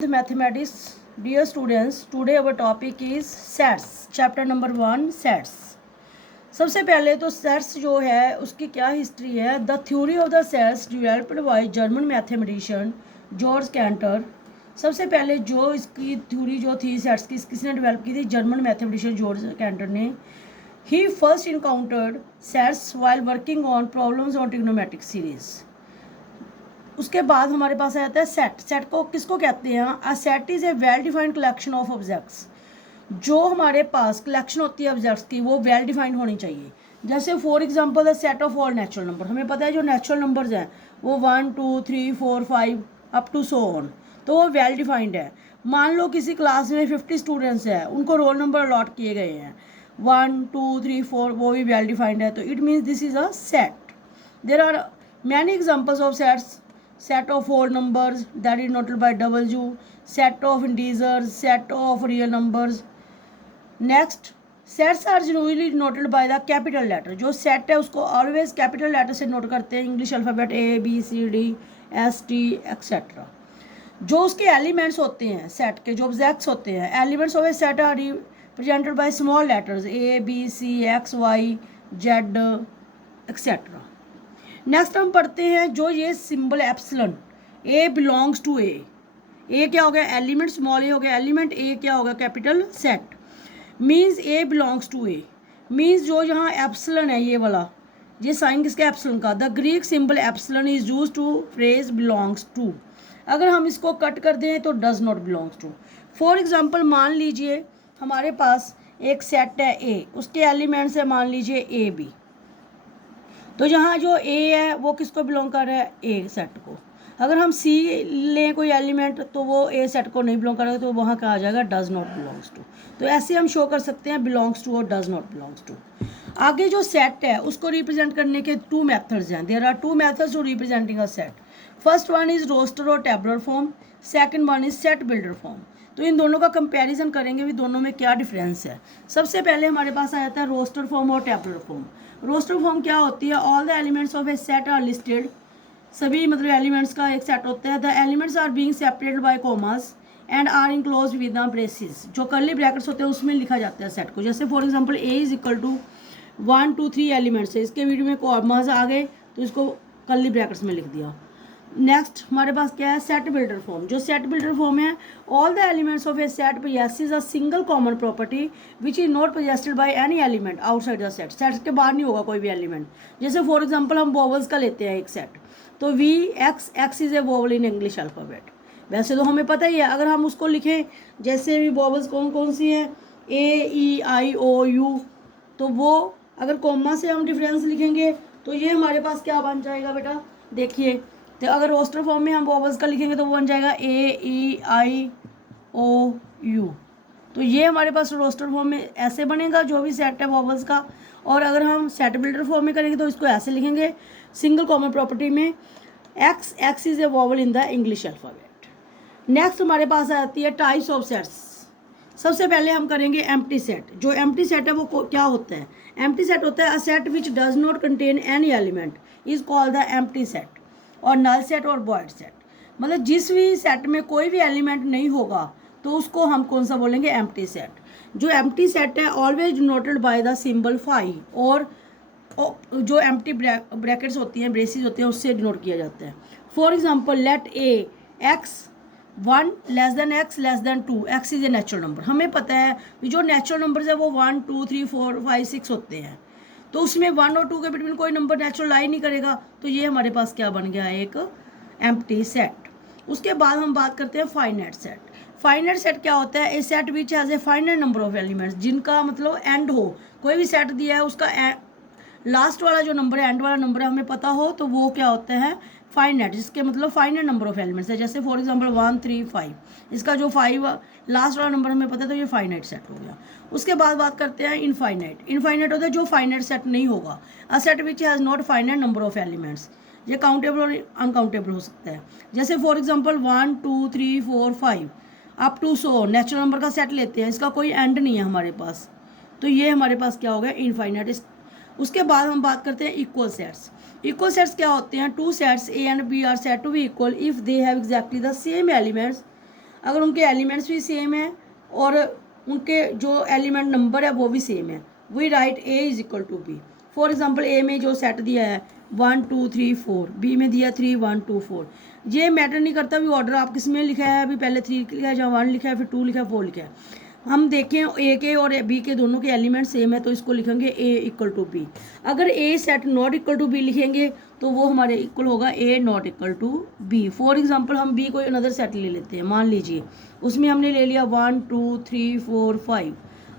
Mathematics, dear students, today our topic is sets. Chapter number 1 sets. सबसे पहले तो sets जो है उसकी क्या हिस्ट्री है. The theory of the sets developed by German mathematician George canter. सबसे पहले जो इसकी थ्योरी जो थी सेट्स की किसने डेवलप की थी? जर्मन मैथमेटिशियन जॉर्ज कैंटर ने. He first encountered sets while working on problems on trigonometric series. उसके बाद हमारे पास आ जाता है सेट. सेट को किसको कहते हैं? A set is a well defined collection of objects. जो हमारे पास कलेक्शन होती है ऑब्जेक्ट्स की वो वेल डिफाइंड होनी चाहिए. जैसे for example the set of all natural number. हमें पता है जो नेचुरल नंबर्स हैं वो 1 2 3 4 5 अप टू सो ऑन, तो वो वेल डिफाइंड है. मान लो किसी क्लास में 50 स्टूडेंट्स हैं, उनको रोल नंबर अलॉट किए गए हैं 1 2 3 4, वो भी वेल डिफाइंड है. तो it means this is a set. There are many examples of sets. Set of whole numbers that is noted by W, set of integers, set of real numbers. Next, sets are generally noted by the capital letter. जो set है उसको always capital letter से note करते हैं. English alphabet A B C D S T etcetera. जो उसके elements होते हैं सेट के, जो ऑब्जेक्ट्स होते हैं, elements of a set are represented by small letters A B C X Y Z etcetera. Next हम पढ़ते हैं जो ये symbol epsilon. A belongs to A. A क्या हो गया? एलिमेंट. स्मॉल ए हो गया एलिमेंट. ए क्या होगा? Capital. Set means A belongs to A. Means जो यहाँ एप्सिलॉन है ये वाला, ये साइन किसका? एप्सिलॉन का. The Greek symbol epsilon is use to phrase belongs to. अगर हम इसको कट कर दें तो does not belongs to. For example मान लीजिए हमारे पास एक सेट है ए, उसके एलिमेंट्स है मान लीजिए ए बी. तो यहाँ जो ए है वो किसको बिलोंग कर रहा है? ए सेट को. अगर हम सी लें कोई एलिमेंट तो वो ए सेट को नहीं बिलोंग करेगा, तो वहाँ क्या आ जाएगा? Does not belongs to. तो ऐसे हम शो कर सकते हैं बिलोंग्स टू और डज नॉट बिलोंग्स टू. आगे जो सेट है उसको रिप्रेजेंट करने के 2 मेथड्स हैं. There are 2 methods to representing a set. First one is roster और tabular form. Second one is set builder form. तो इन दोनों का कंपैरिजन करेंगे भी दोनों में क्या डिफरेंस है. सबसे पहले हमारे पास आ जाता है रोस्टर फॉर्म और टेबुलर फॉर्म. रोस्टर फॉर्म क्या होती है? All the elements of a set are listed. सभी मतलब एलिमेंट्स का एक सेट होता है. The elements are being separated by commas and are enclose with the braces. जो कर्ली ब्रैकेट्स होते हैं उसमें लिखा जाता है सेट को. जैसे for example A is equal to 1 2 3 elements है, इसके वीडियो में कॉमास आ गए तो इसको कर्ली ब्रैकेट्स में लिख दिया. नेक्स्ट हमारे पास क्या है? Set builder form. जो सेट बिल्डर फॉर्म है, all the elements of a set possesses a single common property which is not possessed by any element outside the set. Set के बाहर नहीं होगा कोई भी एलिमेंट. जैसे फॉर एग्जांपल हम वोवल्स का लेते हैं एक सेट, तो V x x is a vowel in English alphabet. वैसे तो हमें पता ही है. अगर हम उसको लिखें जैसे भी वोवल्स कौन कौन सी हैं? ए ई आई ओ यू. तो वो अगर कॉमा से हम डिफरेंस लिखेंगे तो ये हमारे पास क्या बन जाएगा बेटा? देखिए, तो अगर रोस्टर फॉर्म में हम वोवल्स का लिखेंगे तो वो बन जाएगा ए ई आई ओ यू. तो ये हमारे पास रोस्टर फॉर्म में ऐसे बनेगा जो भी सेट है वोवल्स का. और अगर हम सेट बिल्डर फॉर्म में करेंगे तो इसको ऐसे लिखेंगे सिंगल कॉमन प्रॉपर्टी में x x is a vowel in the English alphabet. Next हमारे पास आती है टाइप्स ऑफ सेट्स. सबसे पहले हम करेंगे एम्प्टी सेट. जो एम्प्टी सेट है वो क्या होता है? एम्प्टी सेट होता है अ set which does not contain any element is called the empty set. और नल सेट और वॉइड सेट, मतलब जिस भी सेट में कोई भी एलिमेंट नहीं होगा तो उसको हम कौन सा बोलेंगे? Empty set. जो एम्प्टी सेट है always denoted by the symbol phi, और जो एम्प्टी ब्रैकेट्स होती हैं, ब्रेसेस होती हैं, उससे डिनोट किया जाता है. For example let A x 1 less than x less than 2. X is a natural number. हमें पता है कि जो नेचुरल नंबर्स है वो 1 2 3 4 5 6 होते हैं, तो उसमें 1 और 2 के बिटवीन कोई नंबर नेचुरल लाई नहीं करेगा. तो ये हमारे पास क्या बन गया? एक एम्प्टी सेट. उसके बाद हम बात करते हैं फाइनाइट सेट. फाइनाइट सेट क्या होता है? A set which has a finite number of elements. जिनका मतलब एंड हो. कोई भी सेट दिया है उसका लास्ट वाला जो नंबर है, एंड वाला नंबर है, हमें पता हो तो वो क्या होता है? फाइनाइट. जिसके मतलब फाइनाइट नंबर ऑफ एलिमेंट्स है. जैसे फॉर एग्जांपल 1 3 5, इसका जो 5 लास्ट वाला नंबर हमें पता है तो ये फाइनाइट सेट हो गया. उसके बाद बात करते हैं इनफाइनाइट. इनफाइनाइट होता है जो फाइनाइट सेट नहीं होगा. A set which has not finite number of elements. ये काउंटेबल और अनकाउंटेबल हो सकता है. जैसे for example 1 2 3 4 5 up to so natural number का सेट लेते हैं, इसका कोई एंड नहीं है हमारे पास, तो ये हमारे पास क्या हो गया? इनफाइनाइट. उसके बाद हम बात करते हैं इक्वल सेट्स. इक्वल सेट्स क्या होते हैं? 2 sets A and B are set to be equal if they have exactly the same elements अगर उनके एलिमेंट्स भी सेम है और उनके जो एलिमेंट नंबर है वो भी सेम है, we write A is equal to B. For example A में जो सेट दिया है 1 2 3 4, बी में दिया 3 1 2 4, ये मैटर नहीं करता भी ऑर्डर आप किस में लिखा है, अभी पहले 3 लिखा है, जहाँ 1 लिखा है, फिर 2 लिखा है, 4 लिखा है। हम देखें ए के और बी के दोनों के एलिमेंट सेम है तो इसको लिखेंगे ए इक्वल टू बी। अगर A set not equal to B लिखेंगे तो वो हमारे इक्वल होगा A not equal to B. For example हम बी कोई अनदर सेट ले लेते हैं, मान लीजिए उसमें हमने ले लिया 1 2 3 4 5।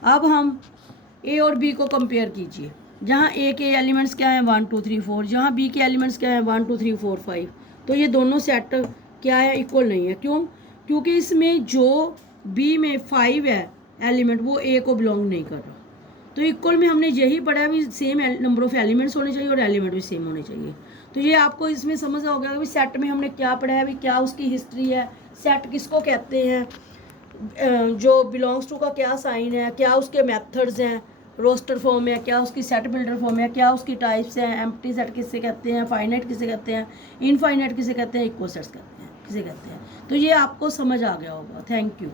अब हम ए और बी को कंपेयर कीजिए, जहाँ ए के एलिमेंट्स क्या हैं 1 2 3 4, जहाँ बी के एलिमेंट्स क्या हैं 1 2 3 4 5। तो ये दोनों सेट क्या है, इक्वल नहीं है। क्यों? क्योंकि इसमें जो बी में 5 है एलिमेंट वो ए को बिलोंग नहीं कर रहा। तो इक्वल में हमने यही पढ़ा है भी सेम नंबर ऑफ एलिमेंट्स होने चाहिए और एलिमेंट भी सेम होने चाहिए। तो ये आपको इसमें समझ आ गया कि सेट में हमने क्या पढ़ा है, भी क्या उसकी हिस्ट्री है, सेट किसको कहते हैं, जो बिलोंग्स टू का क्या साइन है, क्या उसके मेथड्स हैं, रोस्टर फॉर्म है, क्या उसकी सेट बिल्डर फॉर्म है, क्या उसकी टाइप्स हैं, एम्प्टी सेट किसे कहते हैं, फाइनाइट किसे कहते हैं, इनफाइनाइट किसे कहते हैं, इक्वल सेट्स कहते हैं किसे कहते हैं। तो ये आपको समझ आ गया होगा। Thank you.